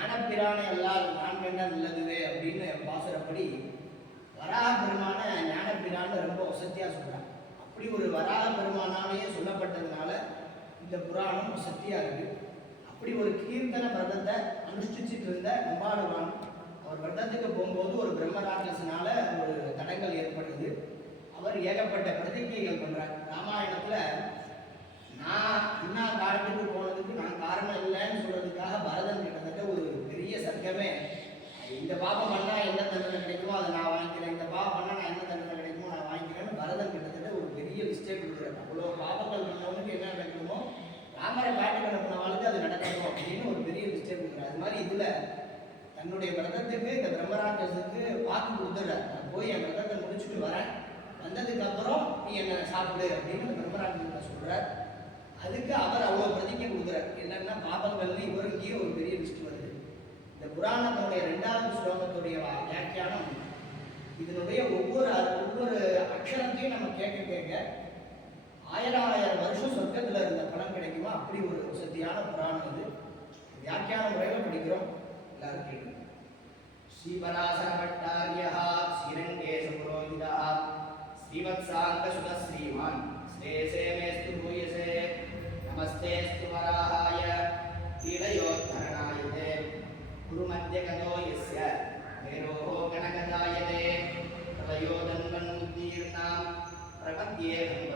ஞானப்பிரானை எல்லாம் நான் கண்ட நல்லதுவே அப்படின்னு பாசுரப்படி வராக பெருமான ஞானப்பிரான்னு ரொம்ப வசத்தியாக சொல்கிறான். அப்படி ஒரு வராக பெருமானாலேயே சொல்லப்பட்டதுனால இந்த புராணம் வசத்தியாக இருக்குது. அப்படி ஒரு கீர்த்தன விரதத்தை அனுஷ்டிச்சுட்டு இருந்த நம்பாடுவான் அவர் விரதத்துக்கு போகும்போது ஒரு பிரம்மராட்சசனால ஒரு தடங்கள் ஏற்படுது. அவர் ஏகப்பட்ட பிரதிஜைகள் பண்ணுறார். ராமாயணத்தில் நான் அண்ணா காரணத்துக்கு போனதுக்கு நான் காரணம் இல்லைன்னு சொல்றதுக்காக பரதன் கிட்டத்தட்ட ஒரு பெரிய சர்க்கமே, இந்த பாப்பம் பண்ணா என்ன தண்டனை கிடைக்குமோ அதை நான் வாங்கிக்கிறேன், இந்த பாப்பம் பண்ணா நான் என்ன தண்டனை கிடைக்குமோ நான் வாங்கிக்கிறேன்னு பரதன் கிட்டத்தட்ட ஒரு பெரிய லிஸ்டே கொடுக்குறேன். அவ்வளோ பாப்பங்கள் பண்ணவனுக்கு என்ன நடக்கணுமோ ராமரை காட்டு கிடப்பினவாளுக்கு அது நடக்கணும் அப்படின்னு ஒரு பெரிய லிஸ்டே கொடுக்குறேன். அது மாதிரி இதுல தன்னுடைய விரதத்துக்கு இந்த பிரம்மராட்சசுக்கு வாக்கு கொடுத்துடுறார். நான் போய் என் விரதத்தை முடிச்சுட்டு வரேன், வந்ததுக்கு அப்புறம் நீ என்ன சாப்பிடு அப்படின்னு பிரம்மராட்சச சொல்றார். அதுக்கு அவர் அவ்வளோ பிரதிஜை கொடுக்குறார். என்னன்னா பாபங்கள்னு இவர் இங்கேயே ஒரு பெரிய லிஸ்ட் வருது. இந்த புராணத்தினுடைய 2வது ஸ்லோகத்துடைய வியாக்கியானம் இதனுடைய ஒவ்வொரு அக்ஷரத்தையும் நம்ம கேட்க கேட்க 1000 வருஷம் சொர்க்கத்தில் இருந்த பலன் கிடைக்குமா அப்படி ஒரு வசதியான புராணம் இது. வியாக்கியான முறையில் படிக்கிறோம், எல்லாரும் கேட்கணும். ஸ்ரீபராசரபட்டாரியா ஸ்ரீரங்கேச புரோஹிதா ஸ்ரீவத்சாங்க சுத ஸ்ரீமான் ஸ்ரேசே மேஸ்து பூயசே நமஸ்தேஸ்து வராஹாய ஈழயோத்தரணாயதே குருமத்யகதோ யஸ்ய மேரோஹோ கனகதாயதே பிரயோதன்வன் உத்தீர்ணாம் பிரபத்யேஹம்